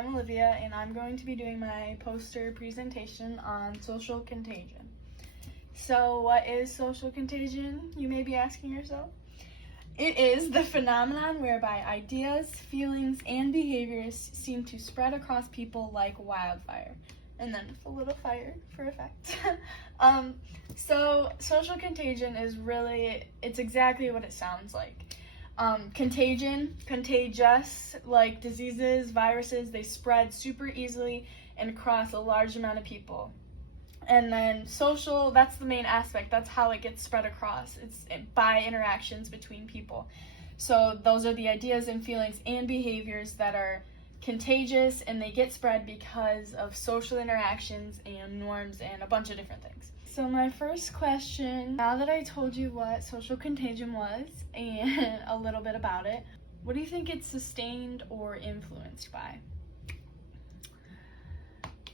I'm Olivia, and I'm going to be doing my poster presentation on social contagion. So, what is social contagion, you may be asking yourself? It is the phenomenon whereby ideas, feelings, and behaviors seem to spread across people like wildfire. And then a little fire for effect. So social contagion is it's exactly what it sounds like. Contagion, contagious, like diseases, viruses, they spread super easily and across a large amount of people. And then social, that's the main aspect. That's how it gets spread across. It's by interactions between people. So those are the ideas and feelings and behaviors that are contagious, and they get spread because of social interactions and norms and a bunch of different things. So my first question, now that I told you what social contagion was and a little bit about it, what do you think it's sustained or influenced by?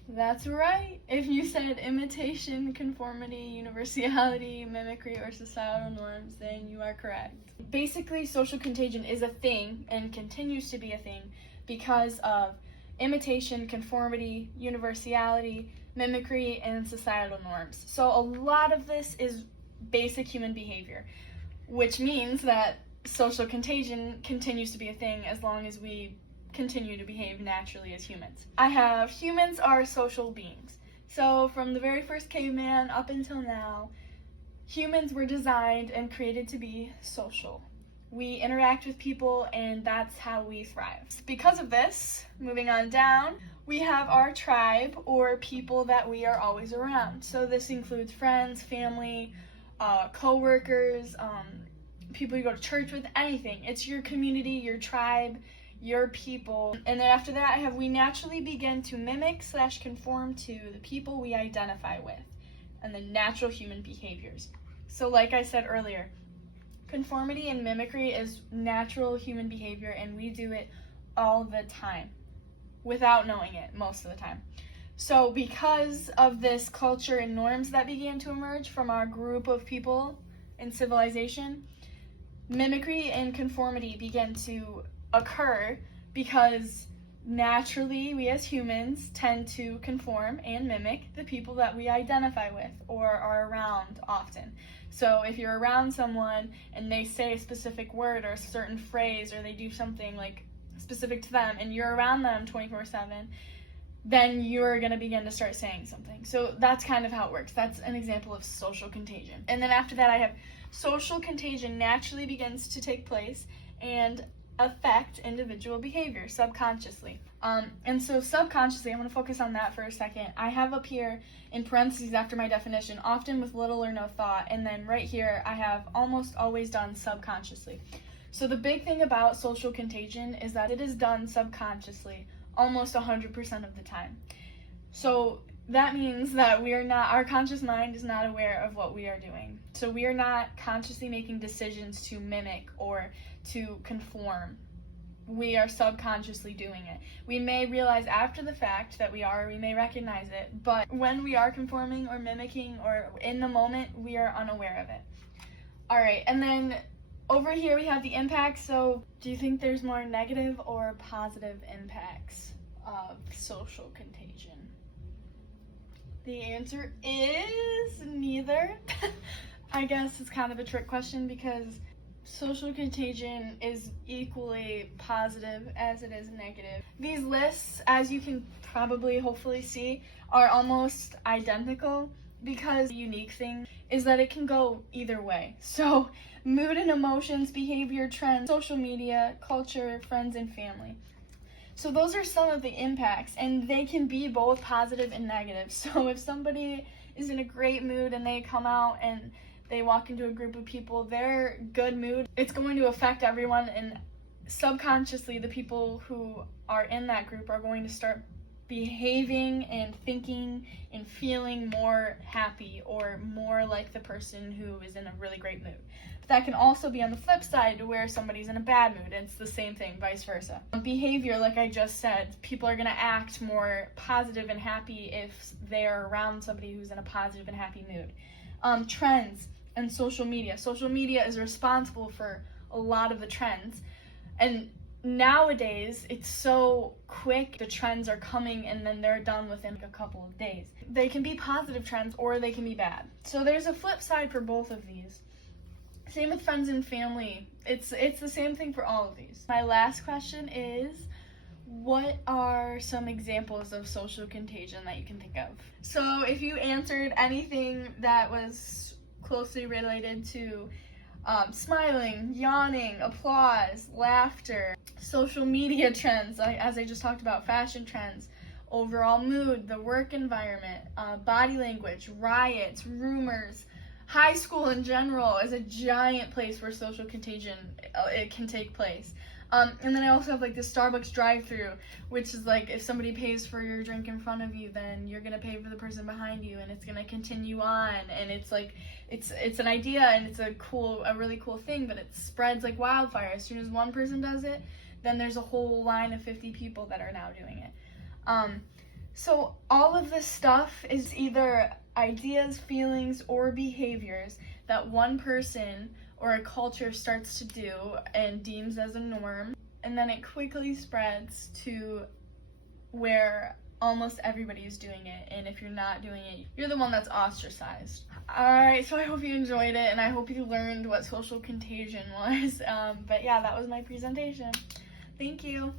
That's right. If you said imitation, conformity, universality, mimicry, or societal norms, then you are correct. Basically, social contagion is a thing and continues to be a thing because of imitation, conformity, universality, mimicry, and societal norms. So a lot of this is basic human behavior, which means that social contagion continues to be a thing as long as we continue to behave naturally as humans. Humans are social beings. So from the very first caveman up until now, humans were designed and created to be social. We interact with people, and that's how we thrive. Because of this, moving on down, we have our tribe, or people that we are always around. So this includes friends, family, co-workers, people you go to church with, anything. It's your community, your tribe, your people. And then after that, we naturally begin to mimic / conform to the people we identify with and the natural human behaviors. So like I said earlier, conformity and mimicry is natural human behavior, and we do it all the time without knowing it most of the time. So because of this culture and norms that began to emerge from our group of people in civilization, mimicry and conformity began to occur because naturally we as humans tend to conform and mimic the people that we identify with or are around often. So if you're around someone and they say a specific word or a certain phrase, or they do something like specific to them, and you're around them 24/7, then you're going to begin to start saying something. So that's kind of how it works. That's an example of social contagion. And then after that, I have social contagion naturally begins to take place and affect individual behavior subconsciously. And so subconsciously, I'm going to focus on that for a second. I have up here in parentheses after my definition, often with little or no thought, and then right here I have almost always done subconsciously. So the big thing about social contagion is that it is done subconsciously almost 100% of the time. So that means that our conscious mind is not aware of what we are doing. So we are not consciously making decisions to mimic or to conform. We are subconsciously doing it. We may realize after the fact that we may recognize it, but when we are conforming or mimicking or in the moment, we are unaware of it. All right, and then over here we have the impacts. So do you think there's more negative or positive impacts of social contagion? The answer is neither. I guess it's kind of a trick question because social contagion is equally positive as it is negative. These lists, as you can probably hopefully see, are almost identical because the unique thing is that it can go either way. So mood and emotions, behavior, trends, social media, culture, friends, and family. So those are some of the impacts, and they can be both positive and negative. So if somebody is in a great mood and they come out and they walk into a group of people, their good mood, it's going to affect everyone, and subconsciously the people who are in that group are going to start behaving and thinking and feeling more happy or more like the person who is in a really great mood. But that can also be on the flip side, to where somebody's in a bad mood, and it's the same thing, vice versa. Behavior, like I just said, people are going to act more positive and happy if they are around somebody who's in a positive and happy mood. Trends and social media. Social media is responsible for a lot of the trends, and nowadays it's so quick, the trends are coming and then they're done within a couple of days. They can be positive trends or they can be bad. So there's a flip side for both of these. Same with friends and family. It's the same thing for all of these. My last question is, what are some examples of social contagion that you can think of? So if you answered anything that was closely related to smiling, yawning, applause, laughter, social media trends, as I just talked about, fashion trends, overall mood, the work environment, body language, riots, rumors, high school in general is a giant place where social contagion it can take place. And then I also have like the Starbucks drive-thru, which is like if somebody pays for your drink in front of you, then you're gonna pay for the person behind you, and it's gonna continue on. And it's like it's an idea, and it's a really cool thing, but it spreads like wildfire. As soon as one person does it, then there's a whole line of 50 people that are now doing it. So all of this stuff is either ideas, feelings, or behaviors that one person or a culture starts to do and deems as a norm, and then it quickly spreads to where almost everybody is doing it, and if you're not doing it, you're the one that's ostracized. Alright, so I hope you enjoyed it, and I hope you learned what social contagion was. But yeah, that was my presentation. Thank you.